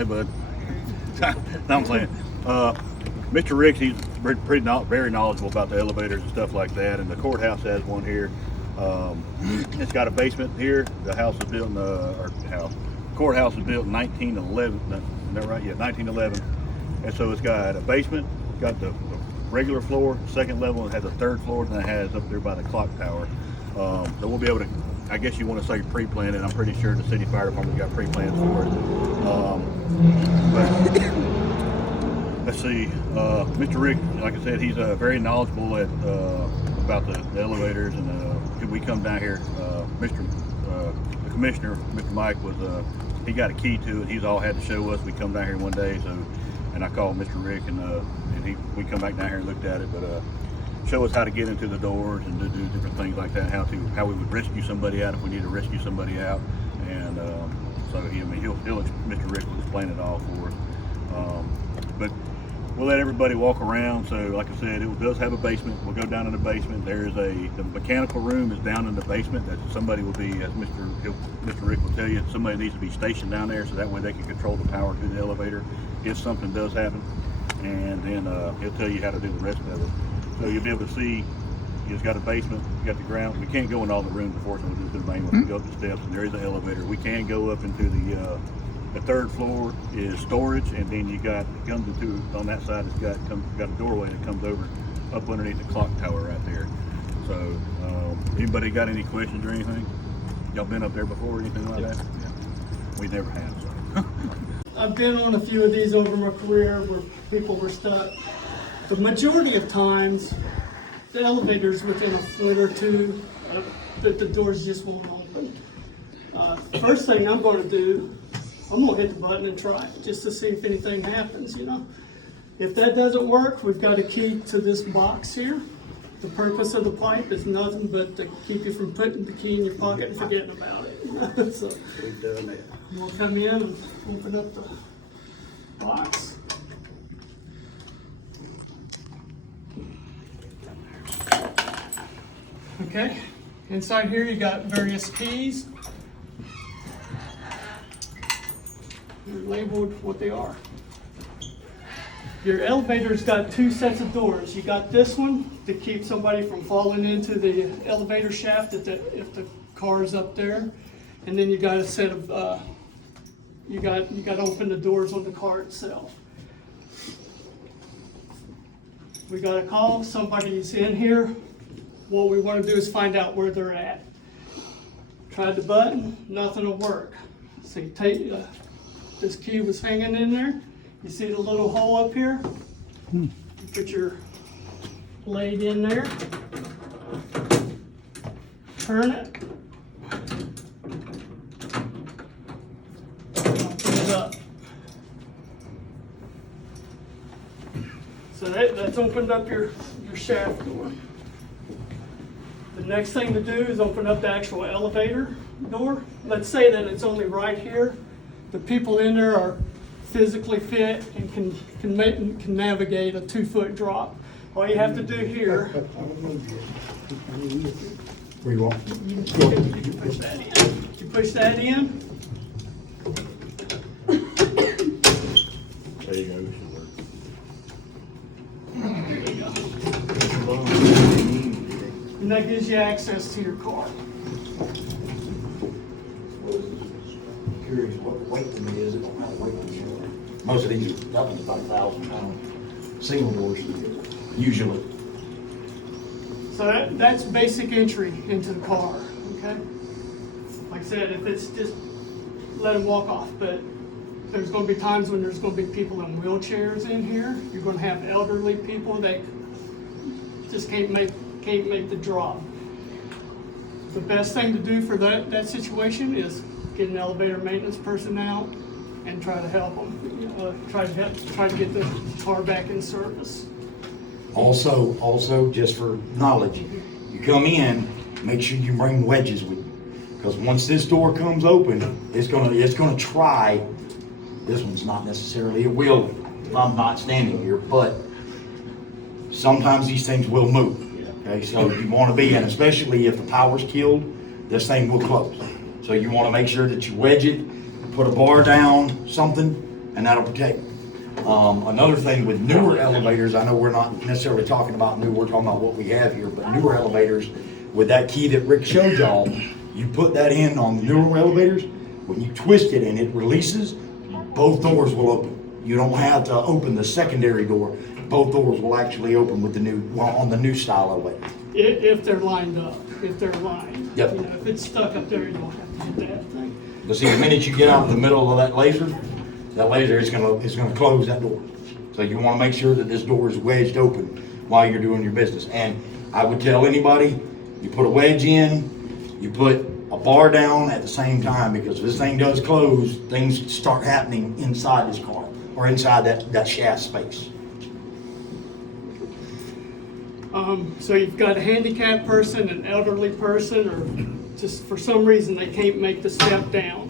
Hey, bud. No, I'm playing. Mr. Rick, he's very knowledgeable about the elevators and stuff like that, and the courthouse has one here. It's got a basement here. The house was built in courthouse was built in 1911. Is that right? Yeah, 1911. And so it's got a basement, got the regular floor, second level, and it has a third floor, and it has up there by the clock tower. So we'll be able to, I guess you want to say pre-planned, and I'm pretty sure the city fire department got pre-plans for it. But let's see, Mr. Rick, like I said, he's very knowledgeable about the elevators, and we come down here. The commissioner, Mr. Mike, he got a key to it. He's all had to show us. We come down here one day, and I called Mr. Rick, and we come back down here and looked at it, but show us how to get into the doors and to do different things like that, how we would rescue somebody out if we need to rescue somebody out, and Mr. Rick will explain it all for us. But we'll let everybody walk around. So like I said, it does have a basement. We'll go down in the basement. The mechanical room is down in the basement. That somebody will be, as Mr. Rick will tell you, somebody needs to be stationed down there so that way they can control the power to the elevator if something does happen. And then he'll tell you how to do the rest of it. So you'll be able to see, it's got a basement, you got the ground. We can't go in all the rooms, unfortunately, we'll just do the main one. We go up the steps, and there is an elevator. We can go up into the third floor is storage, and then on that side, it's got a doorway that comes over up underneath the clock tower right there. So anybody got any questions or anything? Y'all been up there before or anything like that? Yeah. We never have, so. I've been on a few of these over my career where people were stuck. The majority of times, the elevator's within a foot or two that the doors just won't open. First thing I'm going to do, I'm going to hit the button and try it just to see if anything happens, If that doesn't work, we've got a key to this box here. The purpose of the pipe is nothing but to keep you from putting the key in your pocket and forgetting about it. So We've done that. we'll come in and open up the box. Okay, inside here you got various keys. They're labeled what they are. Your elevator's got two sets of doors. You got this one to keep somebody from falling into the elevator shaft if the car is up there, and then you got a set of you got to open the doors on the car itself. We got a call. Somebody's in here. What we want to do is find out where they're at. Tried the button, nothing will work. So you take this key was hanging in there. You see the little hole up here? You put your blade in there, turn it, open it up. So that's opened up your shaft door. The next thing to do is open up the actual elevator door. Let's say that it's only right here. The people in there are physically fit and can navigate a 2-foot drop. All you have to do here, Where you want? you push that in. You push that in. There you go. There you go. And that gives you access to your car. Curious what weight limit is. It don't have a weight limit. Most of these, nothing's about 1,000 pound single doors, usually. So that's basic entry into the car, okay? Like I said, if it's just let them walk off, but there's going to be times when there's going to be people in wheelchairs in here. You're going to have elderly people that just can't make the drop. The best thing to do for that situation is get an elevator maintenance person out and try to help them. Try to get the car back in service. Also, just for knowledge, you come in, make sure you bring wedges with you, because once this door comes open, it's gonna try. This one's not necessarily a wheel. I'm not standing here, but sometimes these things will move. Okay, so you want to be in, especially if the power's killed, this thing will close. So you want to make sure that you wedge it, put a bar down, something, and that'll protect you. Another thing with newer elevators, I know we're not necessarily talking about new, we're talking about what we have here, but newer elevators, with that key that Rick showed y'all, you put that in on the newer elevators, when you twist it and it releases, both doors will open. You don't have to open the secondary door. Both doors will actually open with the new, well, on the new style elevator. If they're lined up, if they're lined. Yep. You know, if it's stuck up there, you don't have to hit that thing. But see, the minute you get out of the middle of that laser is gonna close that door. So you wanna make sure that this door is wedged open while you're doing your business. And I would tell anybody, you put a wedge in, you put a bar down at the same time, because if this thing does close, things start happening inside this car or inside that shaft space. So you've got a handicapped person, an elderly person, or just for some reason they can't make the step down.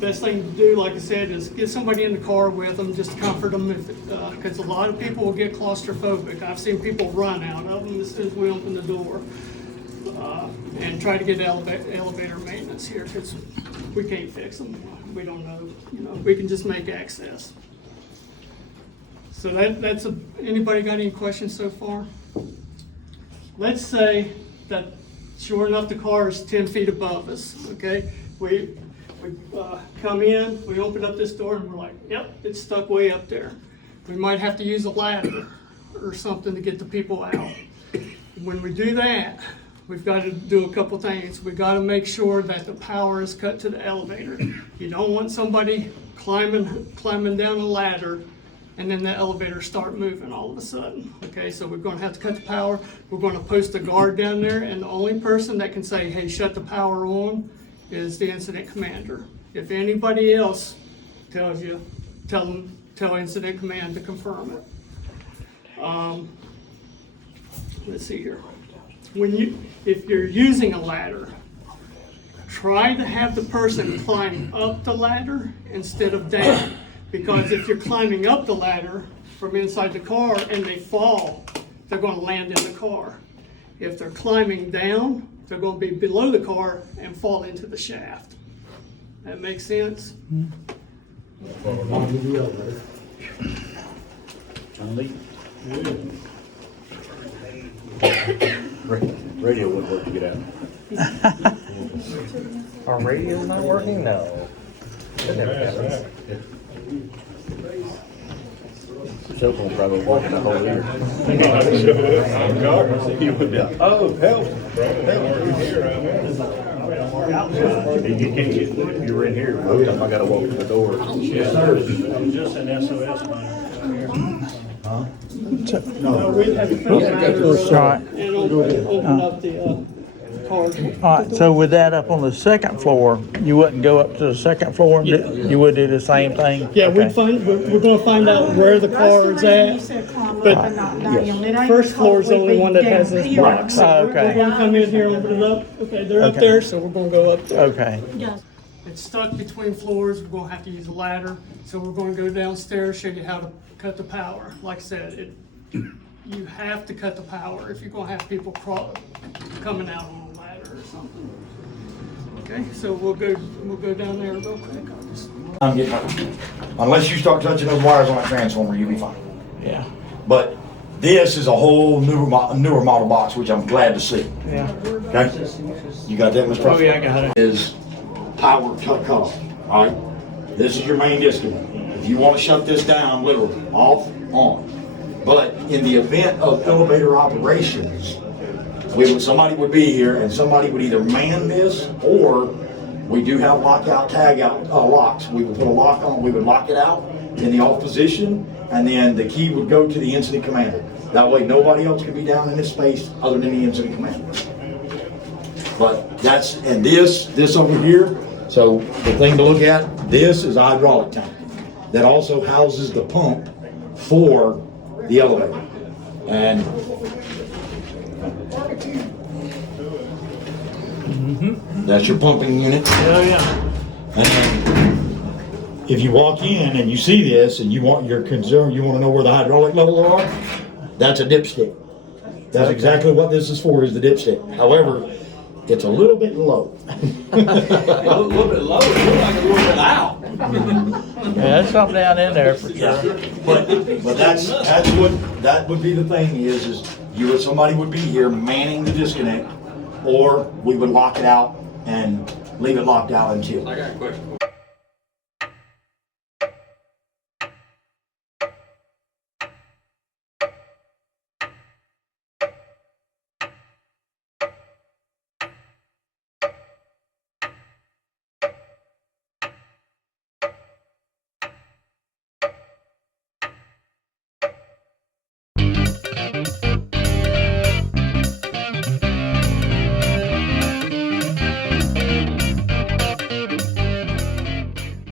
Best thing to do, like I said, is get somebody in the car with them, just comfort them, because a lot of people will get claustrophobic. I've seen people run out of them as soon as we open the door, and try to get elevator maintenance here, because we can't fix them. We don't know, we can just make access. So anybody got any questions so far? Let's say that sure enough the car is 10 feet above us, okay? We come in, we open up this door and we're like, yep, it's stuck way up there. We might have to use a ladder or something to get the people out. When we do that, we've got to do a couple things. We got to make sure that the power is cut to the elevator. You don't want somebody climbing down a ladder and then the elevator start moving all of a sudden. Okay, so we're going to have to cut the power. We're going to post a guard down there, and the only person that can say, hey, shut the power on is the incident commander. If anybody else tells you, tell incident command to confirm it. Let's see here. If you're using a ladder, try to have the person climb up the ladder instead of down. Because if you're climbing up the ladder from inside the car and they fall, they're going to land in the car. If they're climbing down, they're going to be below the car and fall into the shaft. That makes sense? Radio wouldn't work to get out. Our radio's not working? No. That never happens. Cell phone probably working the whole year. You would be like, Oh, help. you can't get, if you were in here, most time I gotta walk to the door. Yes, sir. I'm just an SOS line. No, we'd have to put a ladder up Right. and open up the car. All right, so with that up on the second floor, you wouldn't go up to the second floor and you would do the same thing? Yeah, Okay. we're going to find out where the car is at. But first floor is the only one that has this box. So Oh, okay. We're going to come in here and open it up. Okay, they're up Okay. there, so we're going to go up there. Okay. It's stuck between floors. We're going to have to use a ladder. So we're going to go downstairs, show you how to cut the power. Like I said, you have to cut the power if you're going to have people coming out on a ladder or something. Okay, so we'll go down there real quick. Unless you start touching those wires on that transformer, you'll be fine. Yeah. But this is a whole newer model box, which I'm glad to see. Yeah. Okay? You got that, Mr. President? Oh, yeah, I got it. Is power cut off, all right? This is your main disconnect. If you want to shut this down, literally, off, on. But in the event of elevator operations, somebody would be here and somebody would either man this, or we do have lockout, tag out locks. We would put a lock on, we would lock it out in the off position, and then the key would go to the incident commander. That way nobody else could be down in this space other than the incident commander. But this over here, so the thing to look at, this is a hydraulic tank that also houses the pump for the elevator. And that's your pumping unit. Oh, yeah. And then if you walk in and you see this and you're concerned, you want to know where the hydraulic levels are, that's a dipstick. That's exactly what this is for, is the dipstick. However, It's a little bit low. A little bit low, it looks like a little bit out. Yeah, there's something down in there for Yeah, sure. but that would be the thing is you or somebody would be here manning the disconnect, or we would lock it out and leave it locked out until. I got a question for